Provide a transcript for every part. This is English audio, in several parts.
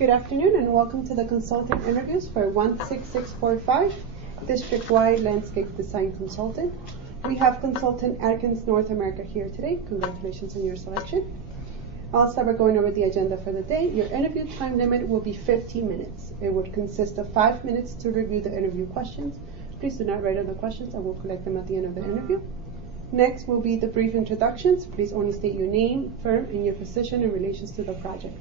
Good afternoon and welcome to the consultant interviews for 16645, District-Wide Landscape Design Consultant. We have consultant Atkins North America here today. Congratulations on your selection. I'll start by going over the agenda for the day. Your interview time limit will be 15 minutes. It would consist of 5 minutes to review the interview questions. Please do not write on the questions. I will collect them at the end of the interview. Next will be the brief introductions. Please only state your name, firm, and your position in relation to the project.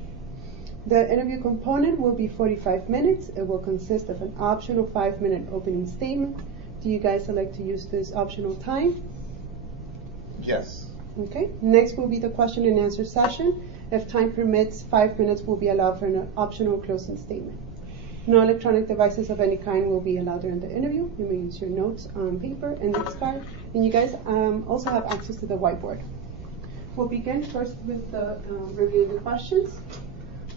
The interview component will be 45 minutes. It will consist of an optional 5-minute opening statement. Do you guys elect to use this optional time? Yes. Okay. Next will be the question and answer session. If time permits, 5 minutes will be allowed for an optional closing statement. No electronic devices of any kind will be allowed during the interview. You may use your notes on paper, index card, and you guys also have access to the whiteboard. We'll begin first with the review of the questions.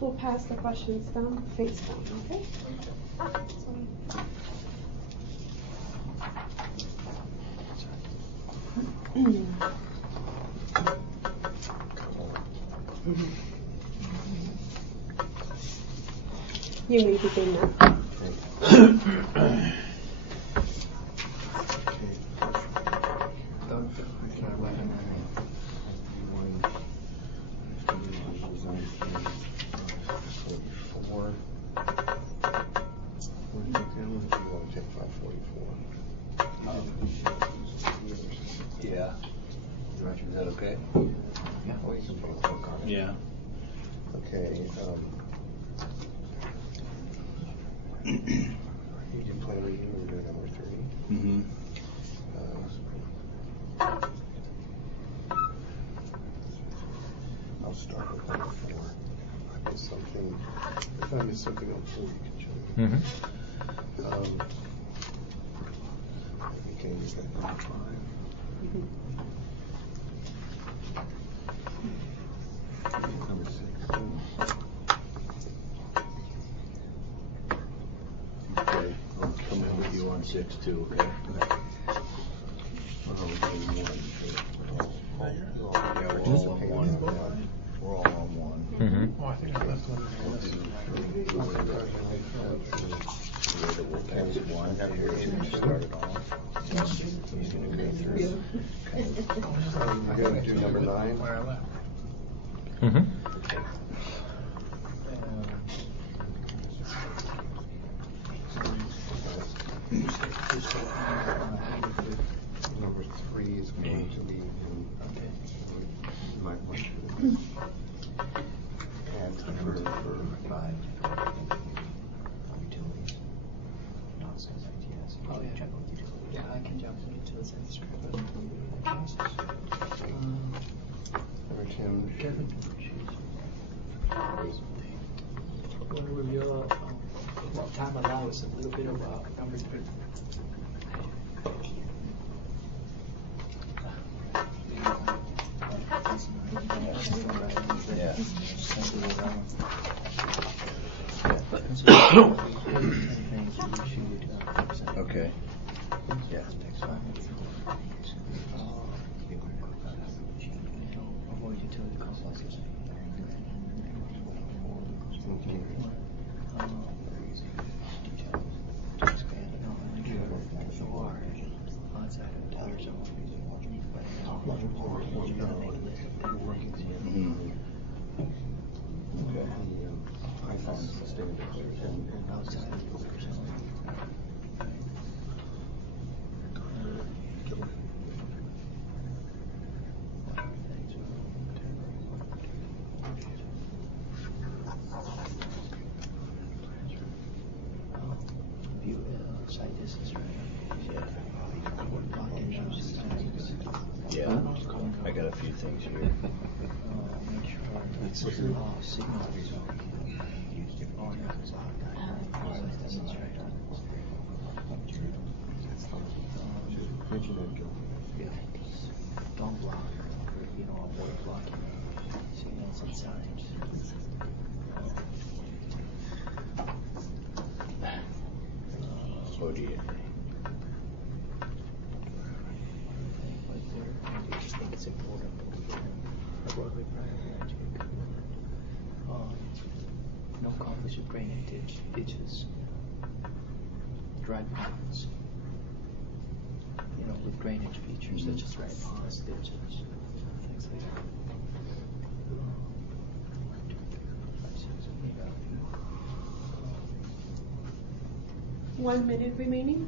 We'll pass the questions down, face down, okay? You may begin now. Yeah. Is that okay? Yeah. Yeah. Okay. You can play with you. We're doing number 3. Mm-hmm. I'll start with number 4. If I miss something on 4, you can show me. Mm-hmm. Okay, you got number 5. Number 6. Okay, I'll come in with you on 6 too, okay? We're all on 1. Mm-hmm. Oh, I think I left one. He's going to go through. I got to do number 9. Where I left. Mm-hmm. Number 3 is going to be my one. And for 5. Oh, yeah. Yeah, I can jump into the same script. Number 10. Kevin, want to review what time allows a little bit of number 3. Yeah. Okay. Yeah. Avoid utility complexes. Yeah, I got a few things here. Make sure it's signal result. Don't block, avoid blocking signals and signs. OGA. I just think it's important. I work with primary education. No conversation. ways of draining ditches, dry ponds, with drainage features such as dry ponds, ditches, things like that. 1 minute remaining.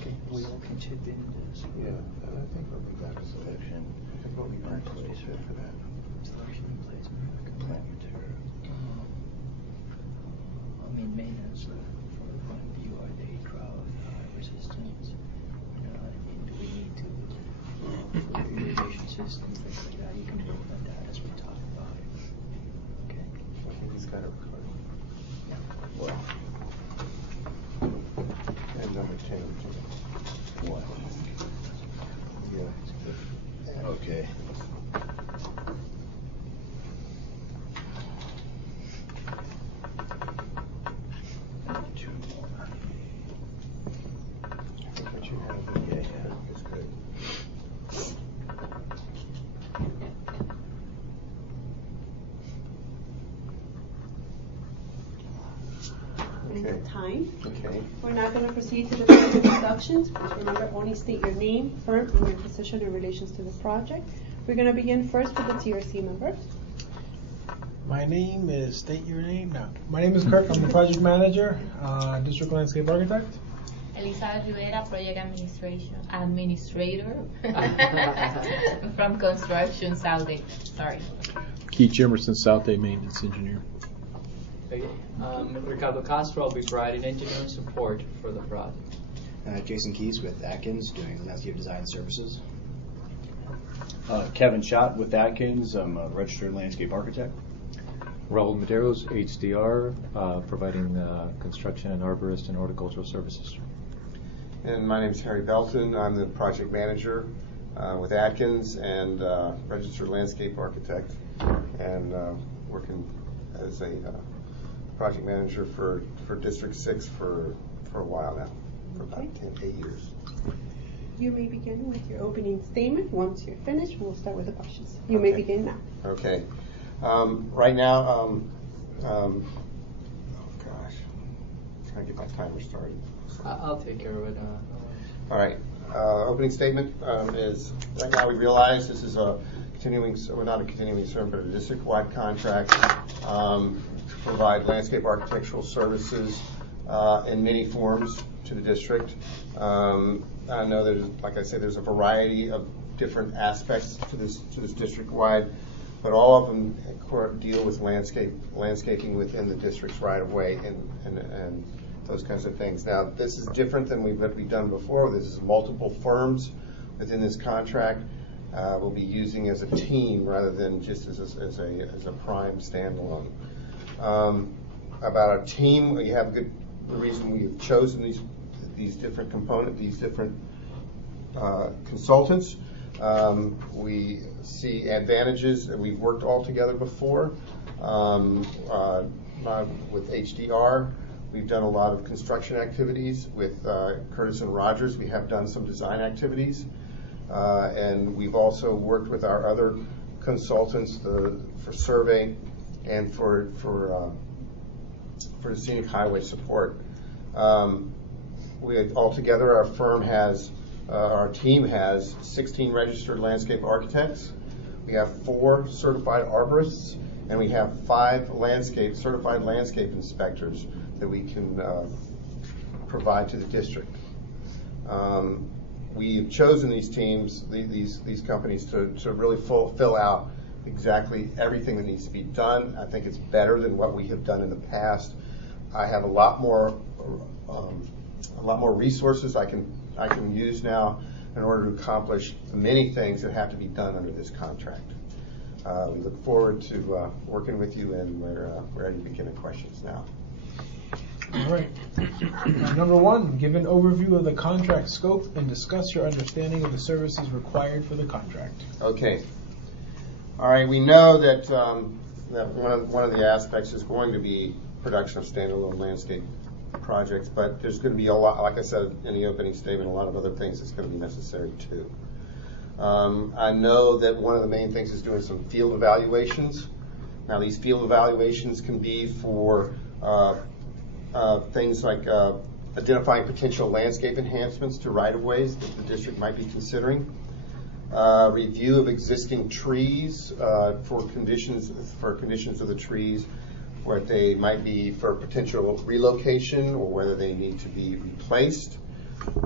Okay, we all can chip in this. Yeah, and I think we'll be back to selection. I think we'll be back to place fit for that. Selection and placement. Plant material. Maintenance for URD, drought, resistance. Do we need to for the irrigation system, things like that? You can implement that as we talk about it. Okay. I think he's got it covered. Well. And number 10. What? Yeah. Okay. Okay. Time. Okay. We're not going to proceed to the first introductions. Please remember, only state your name, firm, and your position in relations to the project. We're going to begin first with the TRC members. My name is, state your name now. My name is Kirk. I'm the project manager, district landscape architect. Elizabeth Rivera, project administrator from Construction Southgate. Sorry. Keith Jimerson, South Day Maintenance Engineer. Okay. Ricardo Castro will be providing engineering support for the project. Jason Keys with Atkins, doing landscape design services. Kevin Schott with Atkins. I'm a registered landscape architect. Raul Medeiros, HDR, providing construction and arborist and horticultural services. And my name is Harry Belton. I'm the project manager with Atkins and registered landscape architect, and working as a project manager for District 6 for a while now, for about 8 years. You may begin with your opening statement. Once you're finished, we'll start with the questions. You may begin now. Okay. Right now, oh gosh, trying to get my timer started. I'll take care of it. All right. Opening statement is, right now we realize this is a continuing, well, not a continuing service, but a district-wide contract to provide landscape architectural services in many forms to the district. I know there's, like I said, there's a variety of different aspects to this district-wide, but all of them deal with landscaping within the district's right-of-way and those kinds of things. Now, this is different than what we've done before. This is multiple firms within this contract. We'll be using as a team rather than just as a prime standalone. About our team, we have the reason we have chosen these different consultants. We see advantages, and we've worked all together before with HDR. We've done a lot of construction activities with Curtis and Rogers. We have done some design activities, and we've also worked with our other consultants for survey and for scenic highway support. Altogether, our team has 16 registered landscape architects. We have 4 certified arborists, and we have 5 certified landscape inspectors that we can provide to the district. We've chosen these teams, these companies, to really fill out exactly everything that needs to be done. I think it's better than what we have done in the past. I have a lot more resources I can use now in order to accomplish many things that have to be done under this contract. We look forward to working with you, and we're ready to begin the questions now. All right. Number 1, give an overview of the contract scope and discuss your understanding of the services required for the contract. Okay. All right. We know that that one of the aspects is going to be production of standalone landscape projects, but there's going to be a lot, like I said in the opening statement, a lot of other things that's going to be necessary too. I know that one of the main things is doing some field evaluations. Now, these field evaluations can be for things like identifying potential landscape enhancements to right-of-ways that the district might be considering, review of existing trees for conditions of the trees, where they might be for potential relocation or whether they need to be replaced.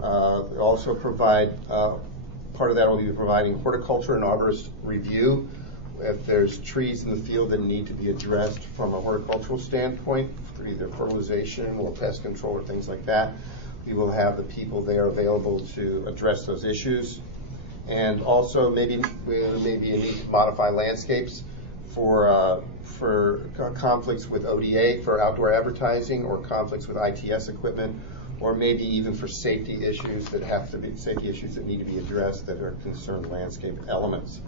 Also provide, part of that will be providing horticulture and arborist review. If there's trees in the field that need to be addressed from a horticultural standpoint, for either fertilization or pest control or things like that, we will have the people there available to address those issues. And also maybe a need to modify landscapes for conflicts with ODA for outdoor advertising, or conflicts with ITS equipment, or maybe even for safety issues that need to be addressed that are concerned landscape elements.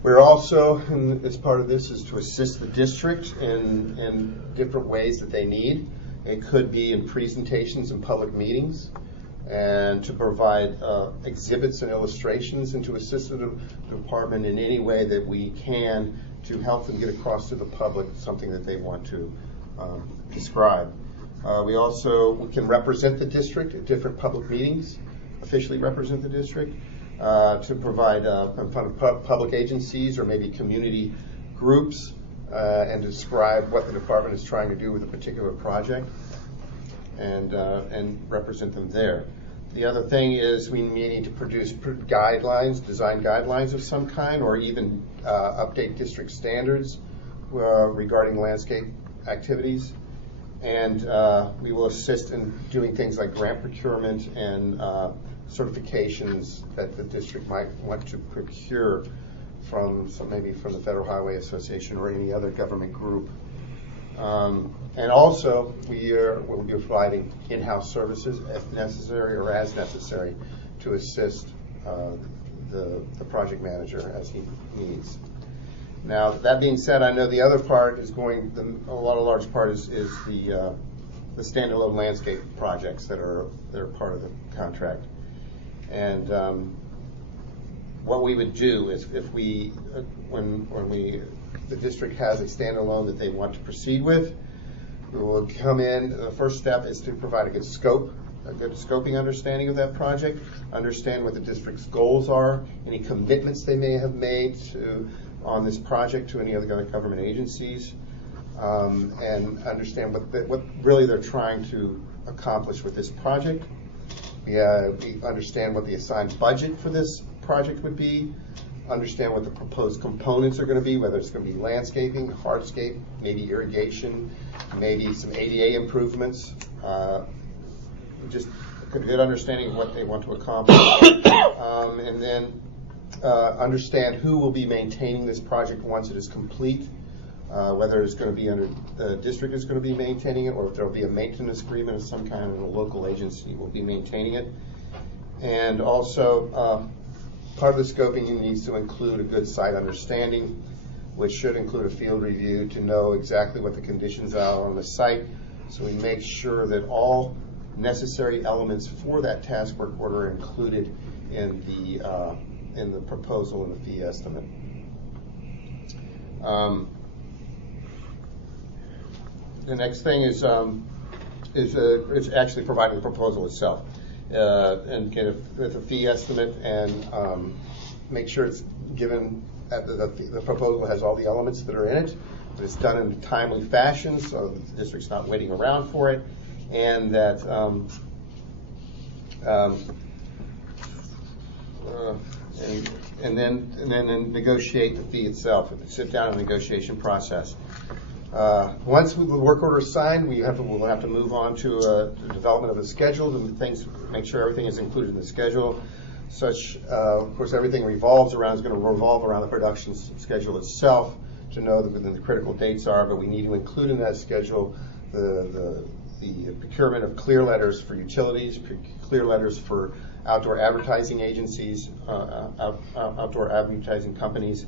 We're also, and as part of this, is to assist the district in different ways that they need. It could be in presentations and public meetings, and to provide exhibits and illustrations, and to assist the department in any way that we can to help them get across to the public something that they want to describe. We can represent the district at different public meetings, officially represent the district, to provide in front of public agencies or maybe community groups, and describe what the department is trying to do with a particular project, and represent them there. The other thing is we may need to produce guidelines, design guidelines of some kind, or even update district standards regarding landscape activities. And we will assist in doing things like grant procurement and certifications that the district might want to procure maybe from the Federal Highway Association or any other government group. And also, we'll be providing in-house services if necessary or as necessary to assist the project manager as he needs. Now, that being said, I know the other part is large part is the standalone landscape projects that are part of the contract. And what we would do is the district has a standalone that they want to proceed with, we will come in. The first step is to provide a good scoping understanding of that project, understand what the district's goals are, any commitments they may have made on this project to any other government agencies, and understand what really they're trying to accomplish with this project. We understand what the assigned budget for this project would be, understand what the proposed components are going to be, whether it's going to be landscaping, hardscape, maybe irrigation, maybe some ADA improvements, just a good understanding of what they want to accomplish. And then understand who will be maintaining this project once it is complete, whether it's going to be under the district is going to be maintaining it, or if there will be a maintenance agreement of some kind, and a local agency will be maintaining it. And also, part of the scoping needs to include a good site understanding, which should include a field review to know exactly what the conditions are on the site, so we make sure that all necessary elements for that task work order are included in the proposal and the fee estimate. The next thing is actually providing the proposal itself, and get with a fee estimate, and make sure it's given that the proposal has all the elements that are in it, that it's done in a timely fashion, so the district's not waiting around for it, and that and then negotiate the fee itself. Sit down in the negotiation process. Once the work order is signed, we'll have to move on to the development of a schedule and make sure everything is included in the schedule. Of course, everything is going to revolve around the production schedule itself to know when the critical dates are. But we need to include in that schedule the procurement of clear letters for utilities, clear letters for outdoor advertising agencies, outdoor advertising companies,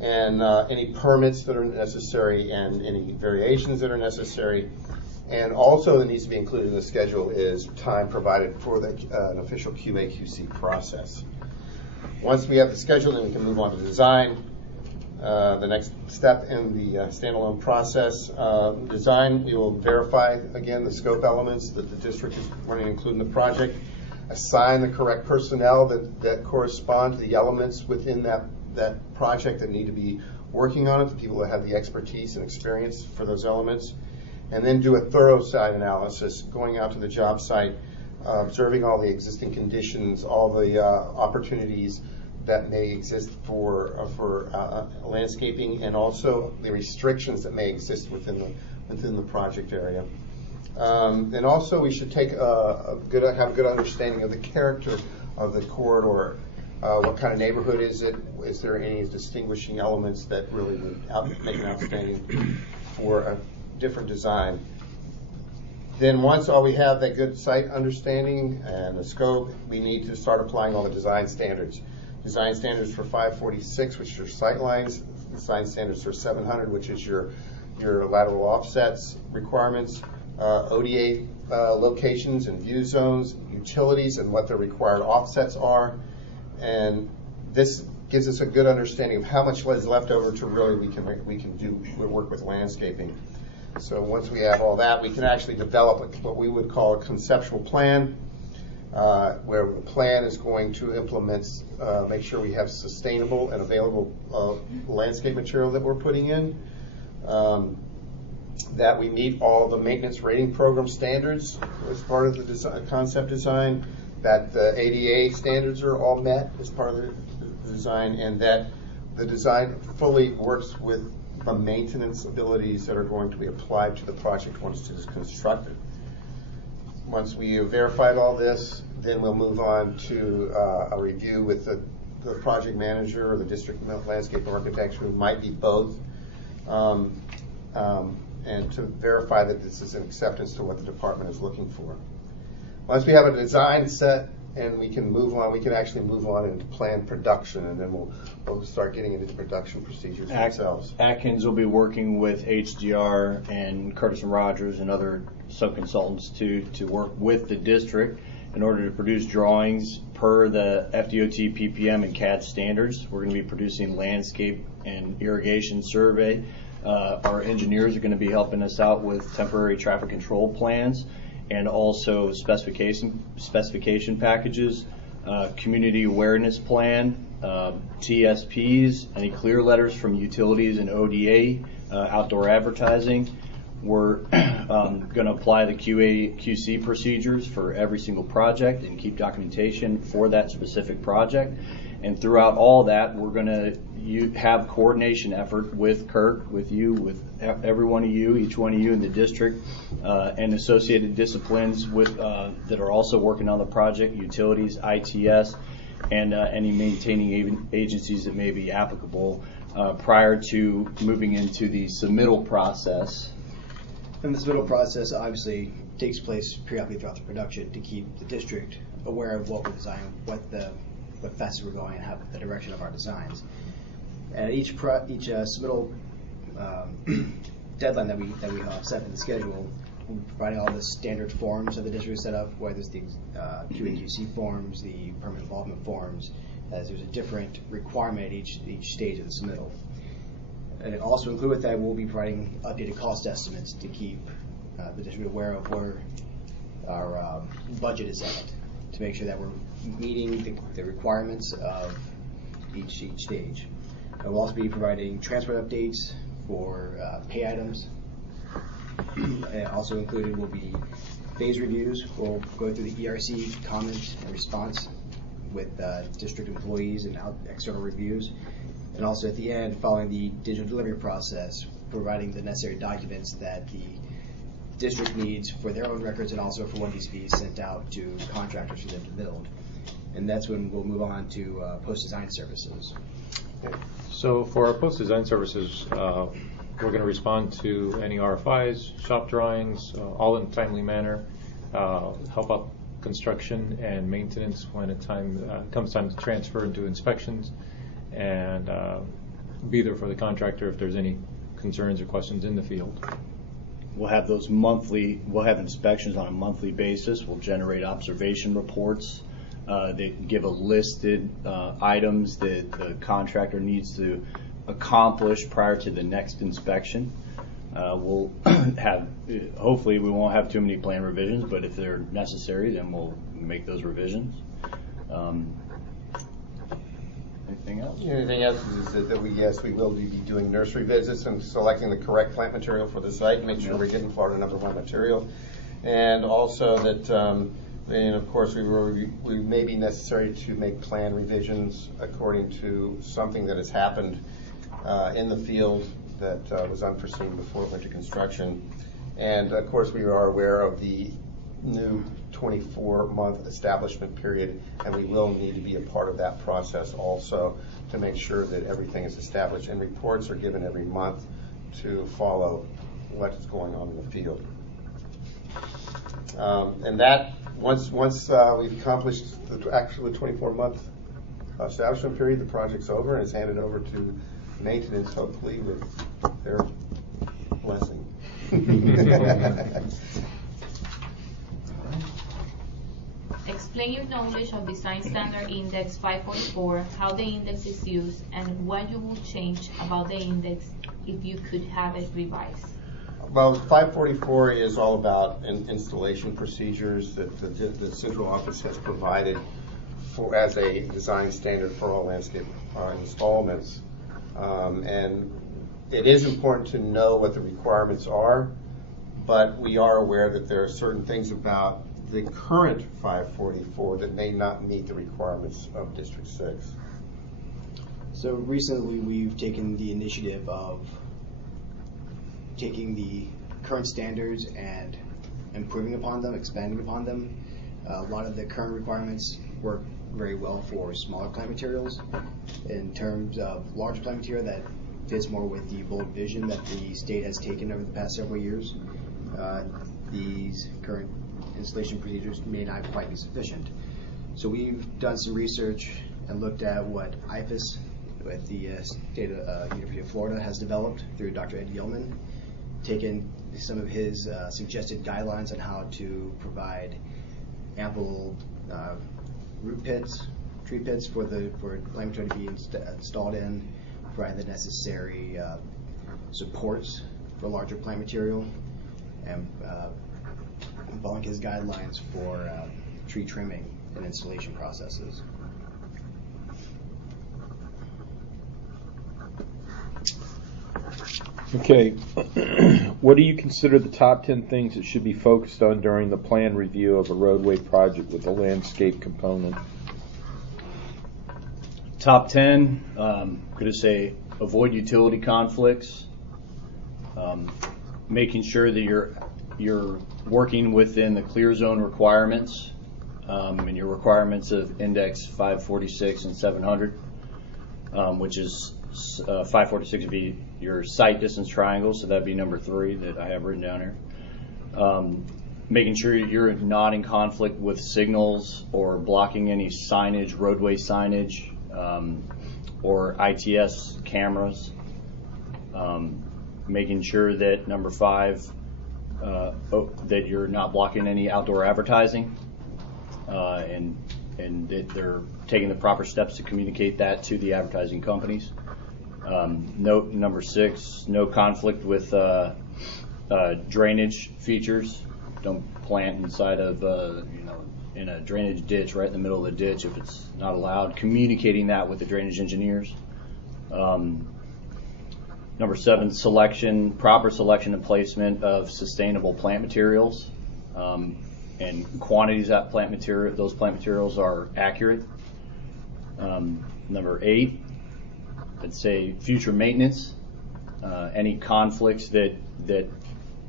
and any permits that are necessary and any variations that are necessary. And also that needs to be included in the schedule is time provided for an official QA/QC process. Once we have the schedule, then we can move on to design. The next step in the standalone process, design, we will verify again the scope elements that the district is running to include in the project, assign the correct personnel that correspond to the elements within that project that need to be working on it, the people that have the expertise and experience for those elements, and then do a thorough site analysis, going out to the job site, observing all the existing conditions, all the opportunities that may exist for landscaping, and also the restrictions that may exist within the project area. And also, we should take have a good understanding of the character of the corridor. What kind of neighborhood is it? Is there any distinguishing elements that really would make it outstanding for a different design? Then once we have that good site understanding and the scope, we need to start applying all the design standards. Design standards for 546, which are sight lines. Design standards for 700, which is your lateral offsets requirements. ODA locations and view zones, utilities and what their required offsets are. And this gives us a good understanding of how much is left over to really we can do work with landscaping. So once we have all that, we can actually develop what we would call a conceptual plan, where the plan is going to implement, make sure we have sustainable and available landscape material that we're putting in, that we meet all the maintenance rating program standards as part of the concept design, that the ADA standards are all met as part of the design, and that the design fully works with the maintenance abilities that are going to be applied to the project once it is constructed. Once we have verified all this, then we'll move on to a review with the project manager or the district landscape architect, who might be both, and to verify that this is an acceptance to what the department is looking for. Once we have a design set and we can move on, we can actually move on into planned production, and then we'll start getting into the production procedures themselves. Atkins will be working with HDR and Curtis and Rogers and other sub-consultants to work with the district in order to produce drawings per the FDOT, PPM, and CAD standards. We're going to be producing landscape and irrigation survey. Our engineers are going to be helping us out with temporary traffic control plans, and also specification packages, community awareness plan, TSPs, any clear letters from utilities and ODA, outdoor advertising. We're going to apply the QA/QC procedures for every single project and keep documentation for that specific project. And throughout all that, we're going to have coordination effort with Kirk, with you, with every one of you, each one of you in the district, and associated disciplines with that are also working on the project, utilities, ITS, and any maintaining agencies that may be applicable prior to moving into the submittal process. And the submittal process obviously takes place periodically throughout the production to keep the district aware of what we're designing, what facets we're going, and have the direction of our designs. And each submittal deadline that we have set in the schedule, we're providing all the standard forms that the district set up, whether it's the QA/QC forms, the permit involvement forms, as there's a different requirement at each stage of the submittal. And also included with that, we'll be providing updated cost estimates to keep the district aware of where our budget is at, to make sure that we're meeting the requirements of each stage. We'll also be providing transport updates for pay items. And also included will be phase reviews. We'll go through the ERC comment and response with district employees and external reviews. And also at the end, following the digital delivery process, providing the necessary documents that the district needs for their own records and also for what needs to be sent out to contractors for them to build. And that's when we'll move on to post-design services. So for our post-design services, we're going to respond to any RFIs, shop drawings, all in a timely manner, help out construction and maintenance when it comes time to transfer into inspections, and be there for the contractor if there's any concerns or questions in the field. We'll have we'll have inspections on a monthly basis. We'll generate observation reports that give a listed items that the contractor needs to accomplished prior to the next inspection. We'll have, hopefully we won't have too many plan revisions, but if they're necessary, then we'll make those revisions. Anything else? Anything else is that we will be doing nursery visits and selecting the correct plant material for the site, and make sure we're getting Florida #1 material. And also that, and of course, we may be necessary to make plan revisions according to something that has happened in the field that was unforeseen before winter construction. And of course, we are aware of the new 24-month establishment period, and we will need to be a part of that process also to make sure that everything is established, and reports are given every month to follow what's going on in the field. And that, once we've accomplished the 24-month establishment period, the project's over and it's handed over to maintenance, hopefully with their blessing. Explain your knowledge of Design Standard Index 544, how the index is used, and what you would change about the index if you could have it revised. Well, 544 is all about installation procedures that the central office has provided for as a design standard for all landscape installments. And it is important to know what the requirements are, but we are aware that there are certain things about the current 544 that may not meet the requirements of District 6. So recently we've taken the initiative of taking the current standards and improving upon them, expanding upon them. A lot of the current requirements work very well for smaller plant materials. In terms of large plant material, that fits more with the bold vision that the state has taken over the past several years. These current installation procedures may not quite be sufficient. So we've done some research and looked at what IFAS with the state of University of Florida has developed through Dr. Ed Yeoman, taken some of his suggested guidelines on how to provide ample root pits, tree pits for plant material to be installed in, provide the necessary supports for larger plant material, and following his guidelines for tree trimming and installation processes. Okay, what do you consider the top 10 things that should be focused on during the plan review of a roadway project with a landscape component? Top 10, could I say avoid utility conflicts, making sure that you're working within the clear zone requirements and your requirements of index 546 and 700, which is 546 would be your site distance triangle, so that'd be number 3 that I have written down here. Making sure you're not in conflict with signals or blocking any signage, roadway signage, or ITS cameras. Making sure that number 5, that you're not blocking any outdoor advertising, and that they're taking the proper steps to communicate that to the advertising companies. Note number 6, no conflict with drainage features. Don't plant inside of in a drainage ditch right in the middle of the ditch if it's not allowed. Communicating that with the drainage engineers. Number 7, proper selection and placement of sustainable plant materials, and quantities of those plant materials are accurate. Number 8, I'd say future maintenance, any conflicts that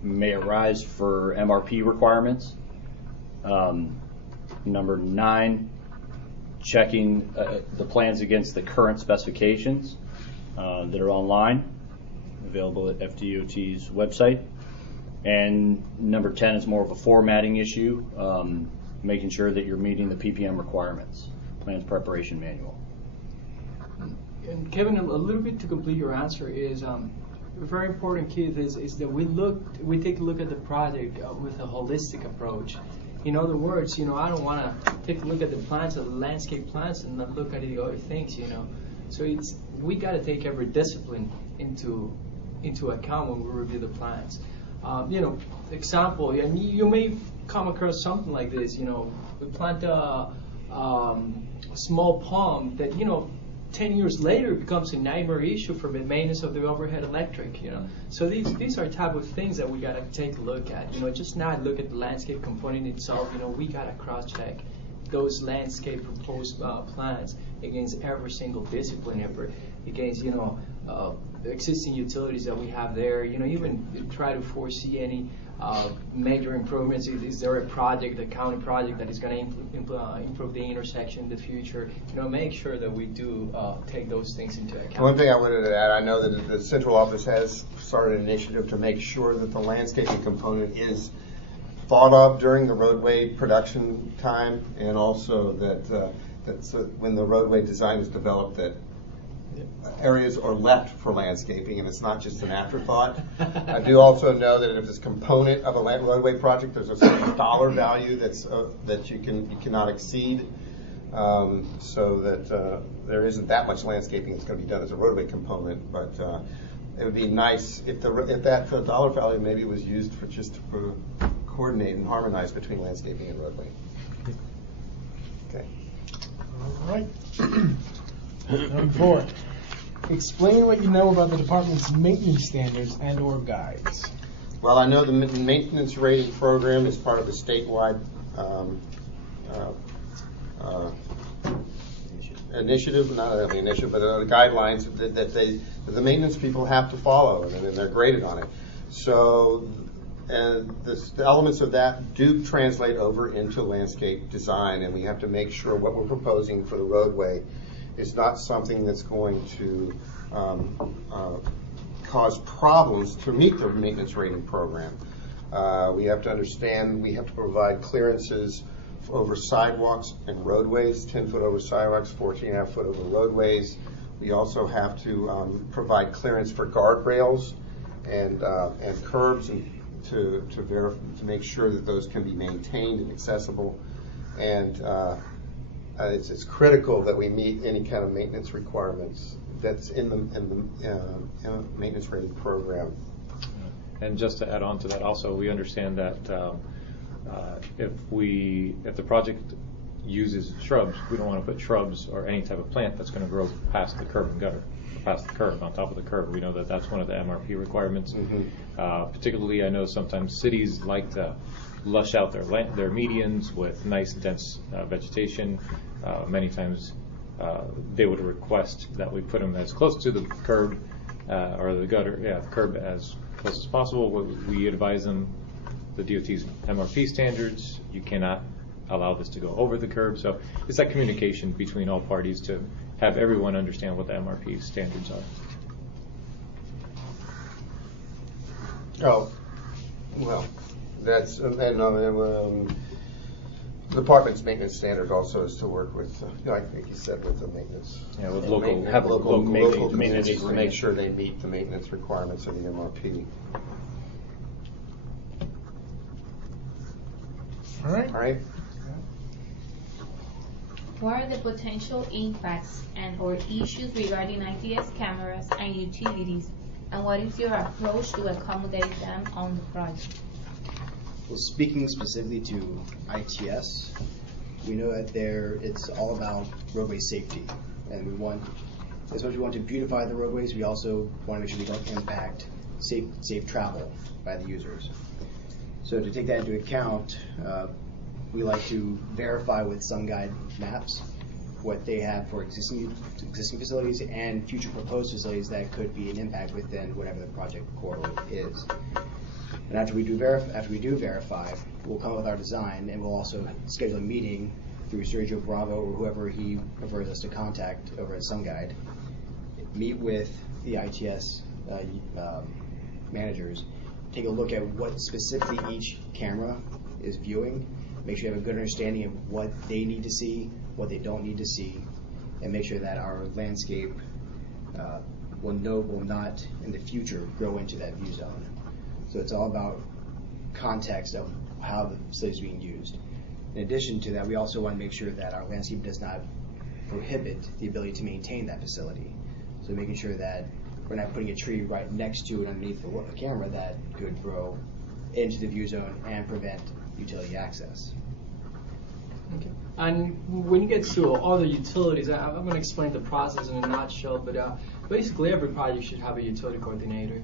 may arise for MRP requirements. Number 9, checking the plans against the current specifications that are online, available at FDOT's website. And number 10 is more of a formatting issue, making sure that you're meeting the PPM requirements, Plans Preparation Manual. And Kevin, a little bit to complete your answer is a very important key is that we take a look at the project with a holistic approach. In other words, I don't want to take a look at the plans, the landscape plans, and not look at the other things. So we got to take every discipline into account when we review the plans. Example, and you may come across something like this. We plant a small pump that 10 years later it becomes a nightmare issue for the maintenance of the overhead electric. So these are type of things that we gotta take a look at. Just not look at the landscape component itself. We gotta cross-check those landscape proposed plans against every single discipline effort, against the existing utilities that we have there. Even try to foresee any major improvements. Is there a project, a county project that is going to improve the intersection in the future? Make sure that we do take those things into account. One thing I wanted to add, I know that the central office has started an initiative to make sure that the landscaping component is thought of during the roadway production time, and also that so when the roadway design is developed, that areas are left for landscaping, and it's not just an afterthought. I do also know that if it's a component of a roadway project, there's a certain dollar value that you cannot exceed, so that there isn't that much landscaping that's going to be done as a roadway component. But it would be nice if that dollar value maybe was used for just to coordinate and harmonize between landscaping and roadway. Okay. All right. Number 4. Explain what you know about the department's maintenance standards and/or guides. Well, I know the maintenance rating program is part of the statewide initiative, not an initiative, but guidelines that the maintenance people have to follow, and they're graded on it. So, and the elements of that do translate over into landscape design, and we have to make sure what we're proposing for the roadway is not something that's going to cause problems to meet the maintenance rating program. We have to understand we have to provide clearances over sidewalks and roadways, 10 foot over sidewalks, 14.5 foot over roadways. We also have to provide clearance for guardrails and curbs, and to make sure that those can be maintained and accessible. And it's critical that we meet any kind of maintenance requirements that's in the maintenance rating program. And just to add on to that, also we understand that if the project uses shrubs, we don't want to put shrubs or any type of plant that's going to grow past the curb and gutter, past the curb, on top of the curb. We know that that's one of the MRP requirements. Mm-hmm. Particularly, I know sometimes cities like to lush out their medians with nice dense vegetation. Many times they would request that we put them as close to the curb or the gutter, the curb as close as possible. We advise them the DOT's MRP standards. You cannot allow this to go over the curb. So it's that communication between all parties to have everyone understand what the MRP standards are. Oh, well, that's the department's maintenance standard also is to work with, I think you said, with the maintenance. Yeah, with local maintenance communities to make sure they meet the maintenance requirements of the MRP. All right. All right. What are the potential impacts and/or issues regarding ITS cameras and utilities, and what is your approach to accommodate them on the project? Well, speaking specifically to ITS, we know that it's all about roadway safety, and as much as we want to beautify the roadways, we also want to make sure we don't impact safe travel by the users. So to take that into account, we like to verify with SunGuide maps what they have for existing facilities and future proposed facilities that could be an impact within whatever the project corridor is. And after we do verify, we'll come up with our design, and we'll also schedule a meeting through Sergio Bravo or whoever he prefers us to contact over at SunGuide. Meet with the ITS managers, take a look at what specifically each camera is viewing, make sure you have a good understanding of what they need to see, what they don't need to see, and make sure that our landscape will not in the future grow into that view zone. So it's all about context of how the facility is being used. In addition to that, we also want to make sure that our landscape does not prohibit the ability to maintain that facility. So making sure that we're not putting a tree right next to and underneath the camera that could grow into the view zone and prevent utility access. Okay. And when you get to other utilities, I'm going to explain the process in a nutshell, but basically every project should have a utility coordinator.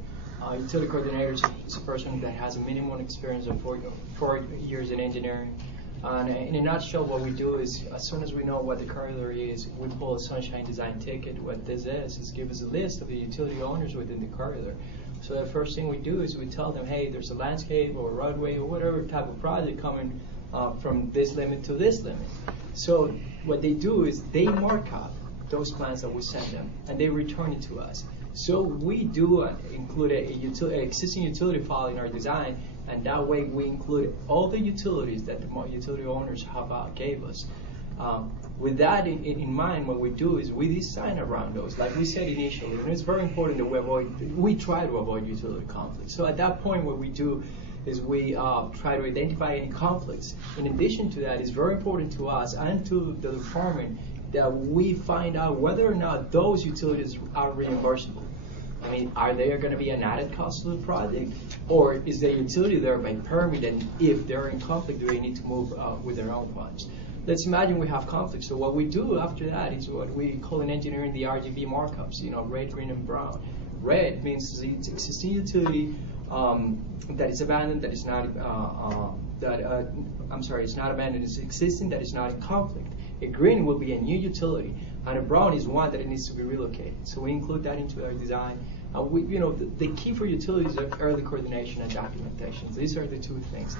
Utility coordinator is a person that has a minimum experience of 4 years in engineering. And in a nutshell, what we do is, as soon as we know what the corridor is, we pull a sunshine design ticket. What this is give us a list of the utility owners within the corridor. So the first thing we do is we tell them, hey, there's a landscape or a roadway or whatever type of project coming from this limit to this limit. So what they do is they mark up those plans that we send them, and they return it to us. So we do include an existing utility file in our design, and that way we include all the utilities that the utility owners have gave us. With that in mind, what we do is we design around those, like we said initially, and it's very important that we try to avoid utility conflicts. So at that point, what we do is we try to identify any conflicts. In addition to that, it's very important to us and to the department that we find out whether or not those utilities are reimbursable. I mean, are they going to be an added cost to the project, or is the utility there by permit, and if they're in conflict, do they need to move with their own funds? Let's imagine we have conflicts. So what we do after that is what we call in engineering the RGB markups, red, green, and brown. Red means it's existing utility that is abandoned, that is not, it's not abandoned, it's existing, that is not in conflict. A green will be a new utility, and a brown is one that it needs to be relocated. So we include that into our design. The key for utilities is early coordination and documentation. These are the two things.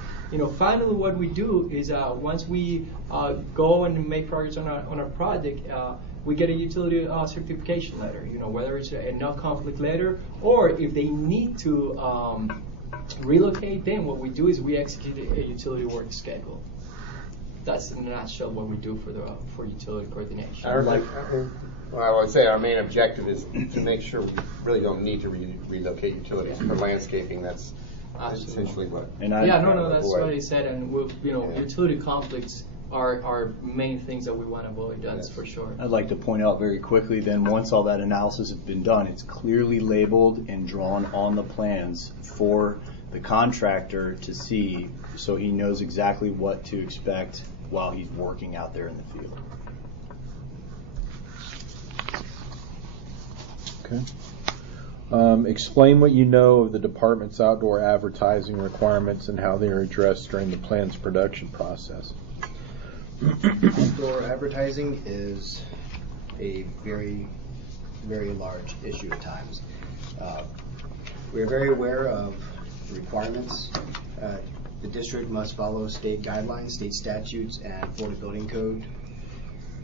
Finally, what we do is once we go and make progress on our project, we get a utility certification letter. Whether it's a no conflict letter, or if they need to relocate, then what we do is we execute a utility work schedule. That's in a nutshell what we do for utility coordination. I would say our main objective is to make sure we really don't need to relocate utilities for landscaping. That's essentially what. That's what he said. And utility conflicts are main things that we want to avoid. That's for sure. I'd like to point out very quickly. Then, once all that analysis has been done, it's clearly labeled and drawn on the plans for the contractor to see, so he knows exactly what to expect while he's working out there in the field. Okay. Explain what you know of the department's outdoor advertising requirements and how they are addressed during the plan's production process. Outdoor advertising is a very, very large issue at times. We are very aware of the requirements. The district must follow state guidelines, state statutes, and Florida Building Code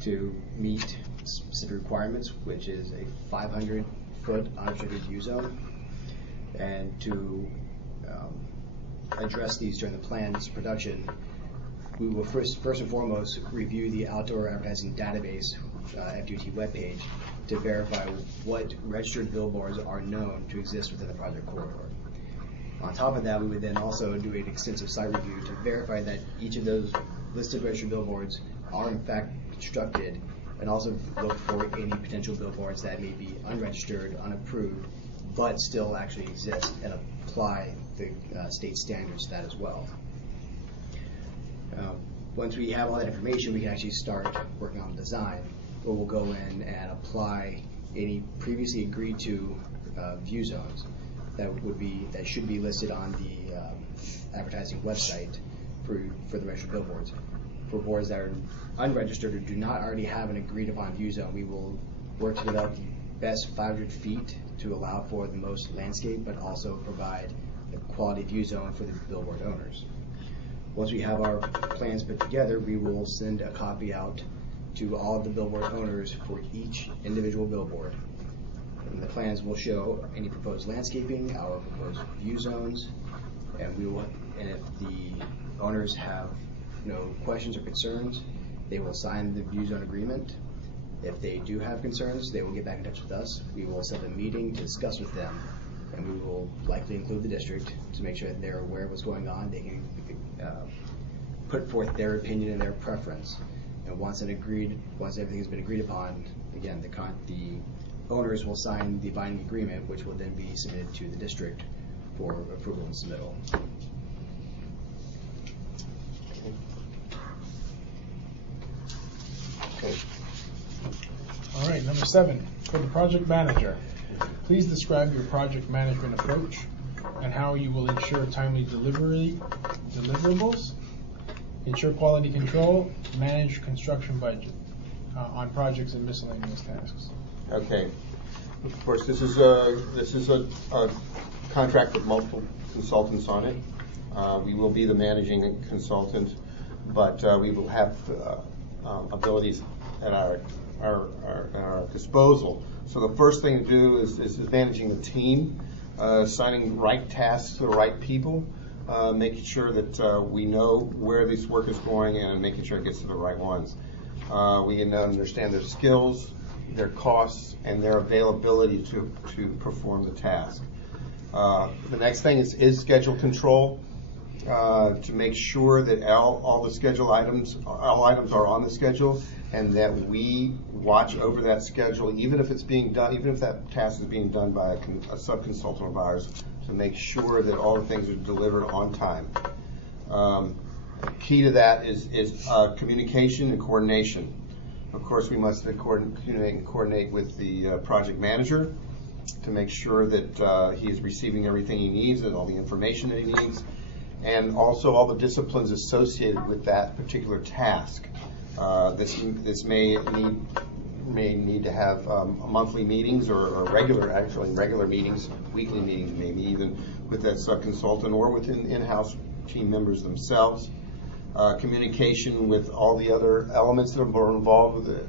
to meet specific requirements, which is a 500-foot unrestricted view zone. And to address these during the plan's production, we will first and foremost review the outdoor advertising database, FDOT webpage, to verify what registered billboards are known to exist within the project corridor. On top of that, we would then also do an extensive site review to verify that each of those listed registered billboards are in fact constructed, and also look for any potential billboards that may be unregistered, unapproved, but still actually exist, and apply the state standards to that as well. Once we have all that information, we can actually start working on the design, where we'll go in and apply any previously agreed to view zones that should be listed on the advertising website for the registered billboards. For boards that are unregistered or do not already have an agreed upon view zone, we will work to develop the best 500 feet to allow for the most landscape, but also provide a quality view zone for the billboard owners. Once we have our plans put together, we will send a copy out to all of the billboard owners for each individual billboard. And the plans will show any proposed landscaping, our proposed view zones, and if the owners have no questions or concerns, they will sign the view zone agreement. If they do have concerns, they will get back in touch with us. We will set a meeting to discuss with them, and we will likely include the district to make sure that they're aware of what's going on. They can put forth their opinion and their preference. And once everything has been agreed upon, again, the owners will sign the binding agreement, which will then be submitted to the district for approval and submittal. Okay. All right, number 7, for the project manager, please describe your project management approach and how you will ensure timely deliverables, ensure quality control, manage construction budget on projects and miscellaneous tasks. Okay. Of course, this is a contract with multiple consultants on it. We will be the managing consultant, but we will have abilities at our disposal. So the first thing to do is managing the team, assigning the right tasks to the right people, making sure that we know where this work is going and making sure it gets to the right ones. We can understand their skills, their costs, and their availability to perform the task. The next thing is schedule control, to make sure that all the schedule items are on the schedule, and that we watch over that schedule, even if that task is being done by a sub-consultant of ours, to make sure that all the things are delivered on time. Key to that is communication and coordination. Of course, we must coordinate with the project manager to make sure that he is receiving everything he needs and all the information that he needs, and also all the disciplines associated with that particular task. This may need to have monthly meetings or regular meetings, weekly meetings, maybe even with that sub-consultant or with in-house team members themselves. Communication with all the other elements that are involved with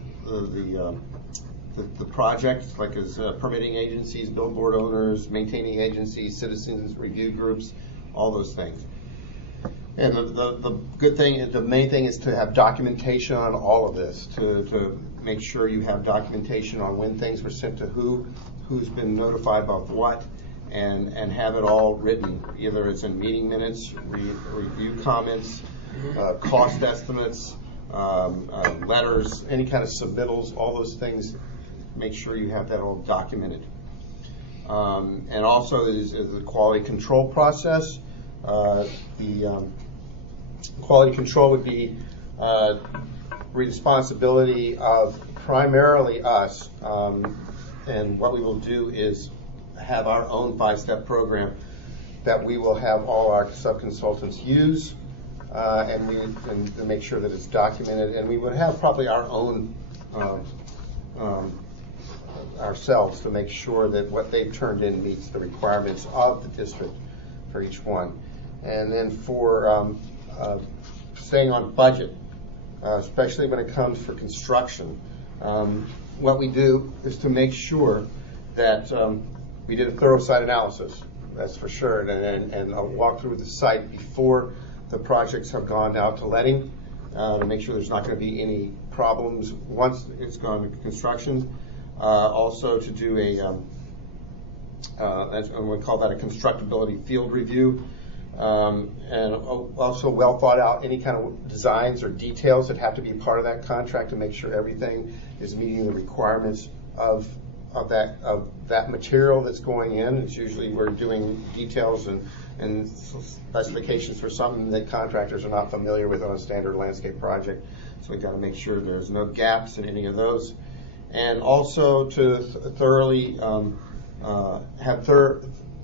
the project, like as permitting agencies, billboard owners, maintaining agencies, citizens review groups, all those things. And the good thing, the main thing, is to have documentation on all of this, to make sure you have documentation on when things were sent to who's been notified about what, and have it all written. Either it's in meeting minutes, review comments, cost estimates, letters, any kind of submittals, all those things. Make sure you have that all documented. And also is the quality control process. The quality control would be responsibility of primarily us, and what we will do is have our own 5-step program that we will have all our sub-consultants use, and make sure that it's documented, and we would have probably our own ourselves to make sure that what they've turned in meets the requirements of the district for each one. And then for staying on budget, especially when it comes for construction, what we do is to make sure that we did a thorough site analysis, that's for sure, and I'll walk through the site before the projects have gone out to letting, to make sure there's not going to be any problems once it's gone to construction. Also to do we call that a constructability field review, and also well thought out any kind of designs or details that have to be part of that contract to make sure everything is meeting the requirements of that material that's going in. It's usually we're doing details and specifications for something that contractors are not familiar with on a standard landscape project. So we've got to make sure there's no gaps in any of those. And also to thoroughly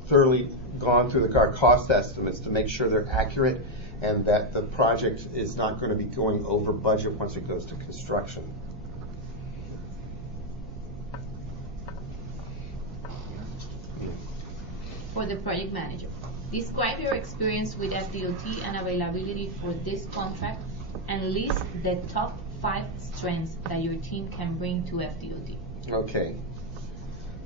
thoroughly gone through our cost estimates to make sure they're accurate and that the project is not going to be going over budget once it goes to construction. For the project manager, describe your experience with FDOT and availability for this contract, and list the top 5 strengths that your team can bring to FDOT. Okay.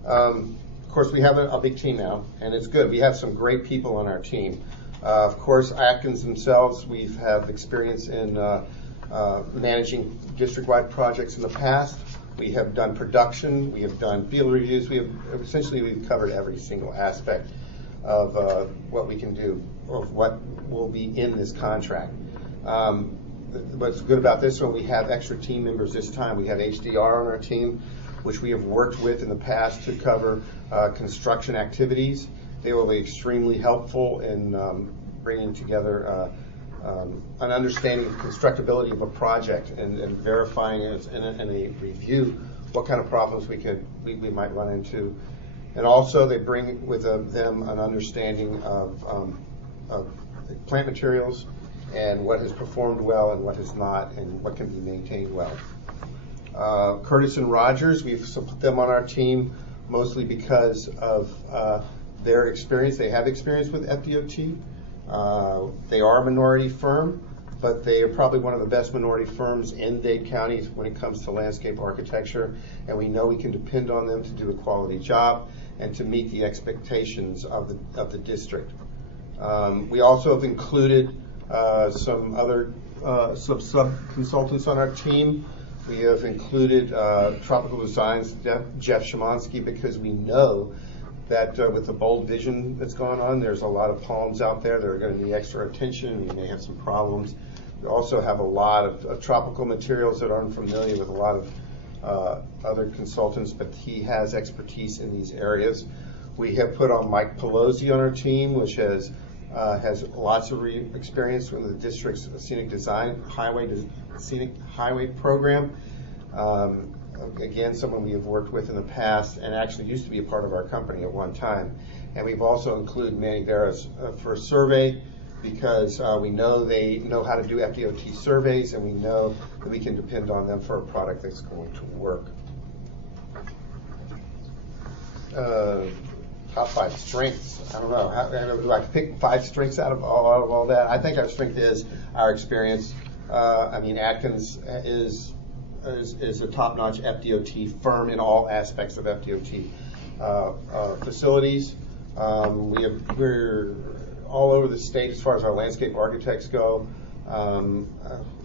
Of course, we have a big team now, and it's good. We have some great people on our team. Of course, Atkins themselves, we've had experience in managing district-wide projects in the past. We have done production. We have done field reviews. We've covered every single aspect of what we can do, of what will be in this contract. what's good about this one, we have extra team members this time. We have HDR on our team, which we have worked with in the past to cover construction activities. They will be extremely helpful in bringing together an understanding of constructability of a project and verifying it in a review what kind of problems we might run into. And also they bring with them an understanding of plant materials and what has performed well and what has not and what can be maintained well. Curtis and Rogers, we've put them on our team mostly because of their experience. They have experience with FDOT. They are a minority firm, but they are probably one of the best minority firms in Dade County when it comes to landscape architecture, and we know we can depend on them to do a quality job and to meet the expectations of the district. We also have included some other sub-consultants on our team. We have included Tropical Designs, Jeff Shemansky, because we know that with the bold vision that's going on, there's a lot of palms out there that are going to need extra attention. We may have some problems. We also have a lot of tropical materials that aren't familiar with a lot of other consultants, but he has expertise in these areas. We have put on Mike Pelosi on our team, which has lots of experience with the district's scenic highway program. Again, someone we have worked with in the past and actually used to be a part of our company at one time. And we've also included Manny Veras for a survey because we know they know how to do FDOT surveys, and we know that we can depend on them for a product that's going to work. Top 5 strengths. I don't know. Do I pick 5 strengths out of all that? I think our strength is our experience. Atkins is a top-notch FDOT firm in all aspects of FDOT facilities. We're all over the state as far as our landscape architects go.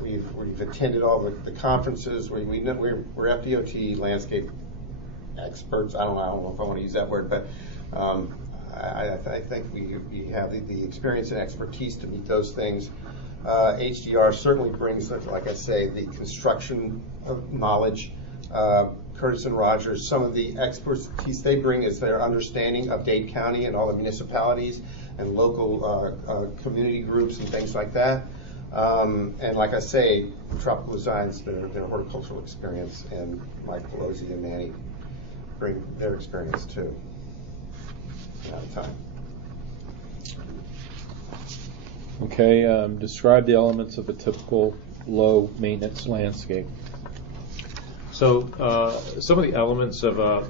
We've attended all the conferences. We're FDOT landscape experts. I don't know if I want to use that word, but I think we have the experience and expertise to meet those things. HDR certainly brings, like I say, the construction knowledge. Curtis and Rogers, some of the expertise they bring is their understanding of Dade County and all the municipalities and local community groups and things like that. And like I say, Tropical Designs, their horticultural experience, and Mike Pelosi and Manny bring their experience too. Out of time. Okay, describe the elements of a typical low maintenance landscape. So some of the elements of a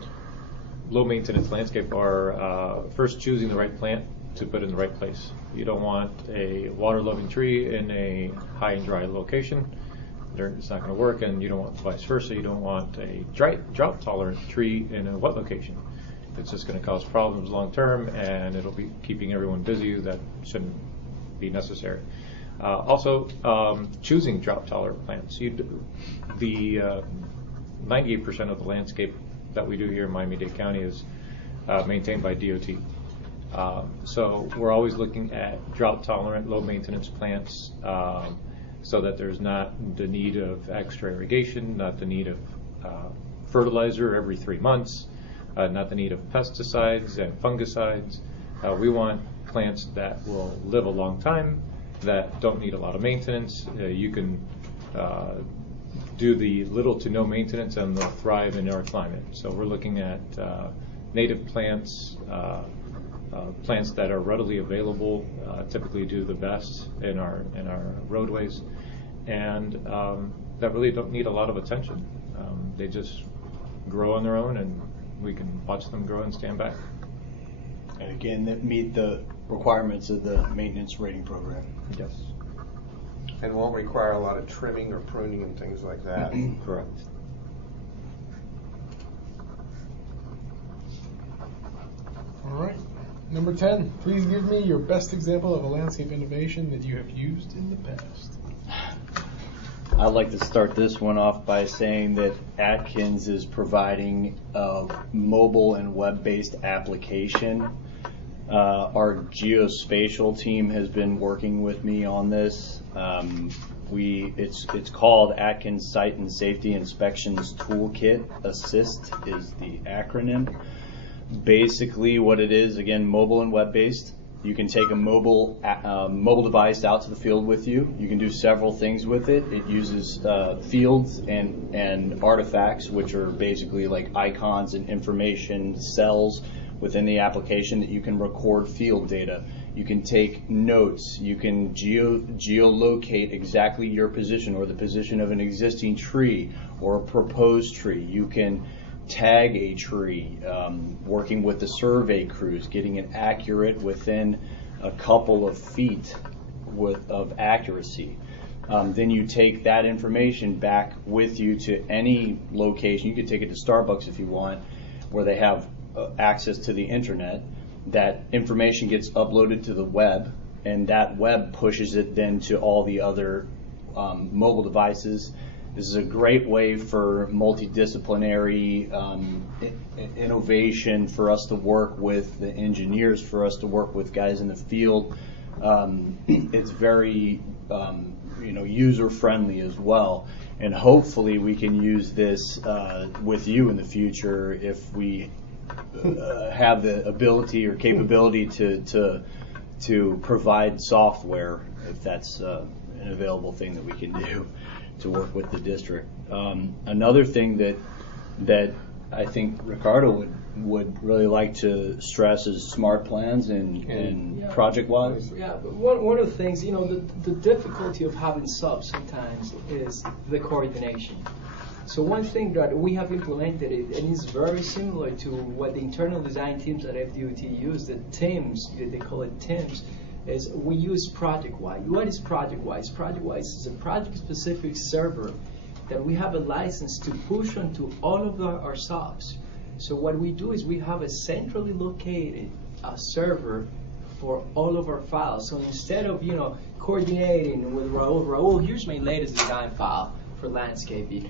low maintenance landscape are first choosing the right plant to put in the right place. You don't want a water loving tree in a high and dry location. It's not going to work, and you don't want vice versa. You don't want a drought tolerant tree in a wet location. It's just going to cause problems long term, and it'll be keeping everyone busy. That shouldn't be necessary. Also, choosing drought tolerant plants. The 98% of the landscape that we do here in Miami-Dade County is maintained by DOT. So we're always looking at drought tolerant, low maintenance plants, so that there's not the need of extra irrigation, not the need of fertilizer every 3 months, not the need of pesticides and fungicides. We want plants that will live a long time, that don't need a lot of maintenance. You can do the little to no maintenance and they'll thrive in our climate. So we're looking at native plants, plants that are readily available, typically do the best in our roadways, and that really don't need a lot of attention. They just grow on their own, and we can watch them grow and stand back. And again, that meet the requirements of the maintenance rating program. Yes. And won't require a lot of trimming or pruning and things like that. Correct. All right. Number 10, please give me your best example of a landscape innovation that you have used in the past. I'd like to start this one off by saying that Atkins is providing a mobile and web-based application. Our geospatial team has been working with me on this. It's called Atkins Site and Safety Inspections Toolkit. Assist is the acronym. Basically, what it is, again, mobile and web-based. You can take a mobile device out to the field with you. You can do several things with it. It uses fields and artifacts, which are basically like icons and information cells within the application that you can record field data. You can take notes. You can geolocate exactly your position or the position of an existing tree or a proposed tree. You can tag a tree, working with the survey crews, getting it accurate within a couple of feet of accuracy. Then you take that information back with you to any location. You could take it to Starbucks if you want, where they have access to the internet. That information gets uploaded to the web, and that web pushes it then to all the other mobile devices. This is a great way for multidisciplinary innovation, for us to work with the engineers, for us to work with guys in the field. It's very user friendly as well, and hopefully we can use this with you in the future if we have the ability or capability to provide software, if that's an available thing that we can do to work with the district. Another thing that I think Ricardo would really like to stress is smart plans and project-wise. Yeah, but one of the things, the difficulty of having subs sometimes is the coordination. So one thing that we have implemented, and it's very similar to what the internal design teams at FDOT use, the TIMS, they call it TIMS, is we use ProjectWise. What is ProjectWise? ProjectWise is a project-specific server that we have a license to push onto all of our subs. So what we do is we have a centrally located server for all of our files. So instead of coordinating with Raul, here's my latest design file for landscaping.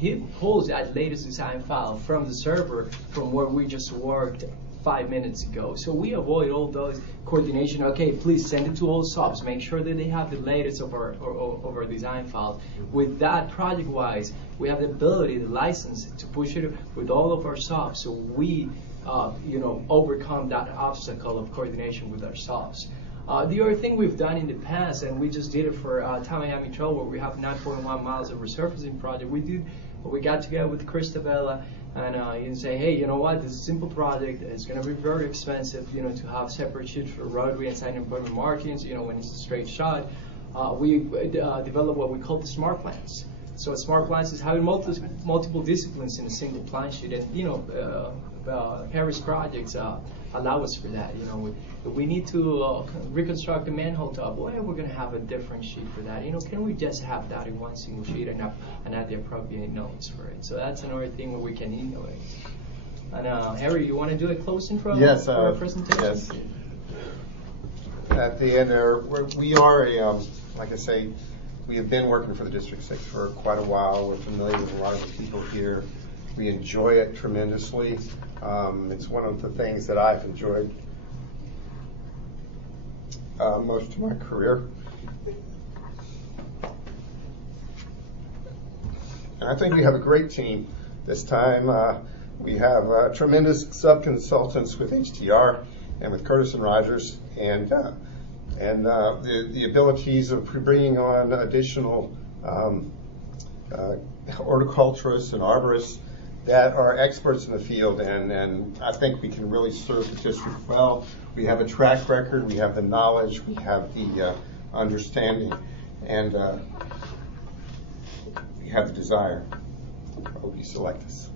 He pulls that latest design file from the server from where we just worked 5 minutes ago. So we avoid all those coordination. Okay, please send it to all subs. Make sure that they have the latest of our design files. With that, ProjectWise, we have the ability, the license to push it with all of our subs. So we, overcome that obstacle of coordination with our subs. The other thing we've done in the past, and we just did it for Tamayami Trail, where we have 9.1 miles of resurfacing project. We got together with Chris Tabella and say, hey, you know what? This is a simple project. It's going to be very expensive, to have separate sheets for roadway and sign appointment markings. When it's a straight shot, we developed what we call the smart plans. So smart plans is having multiple disciplines in a single plan sheet, and Paris projects allow us for that. If we need to reconstruct a manhole top, well, we're going to have a different sheet for that. Can we just have that in one single sheet and add the appropriate notes for it? So that's another thing where we can innovate. And Harry, you want to do a closing for our presentation? Yes. At the end there, we are like I say, we have been working for the District 6 for quite a while. We're familiar with a lot of the people here. We enjoy it tremendously. It's one of the things that I've enjoyed most of my career. And I think we have a great team this time. We have tremendous sub-consultants with HDR and with Curtis and Rogers, and the abilities of bringing on additional horticulturists and arborists that are experts in the field, and I think we can really serve the district well. We have a track record, we have the knowledge, we have the understanding, and we have the desire. I hope you select us.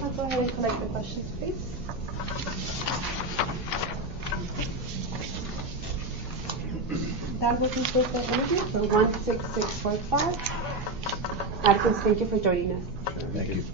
I'll go ahead and collect the questions, please. That will conclude the interview for 16645. Atkins, thank you for joining us. Thank you.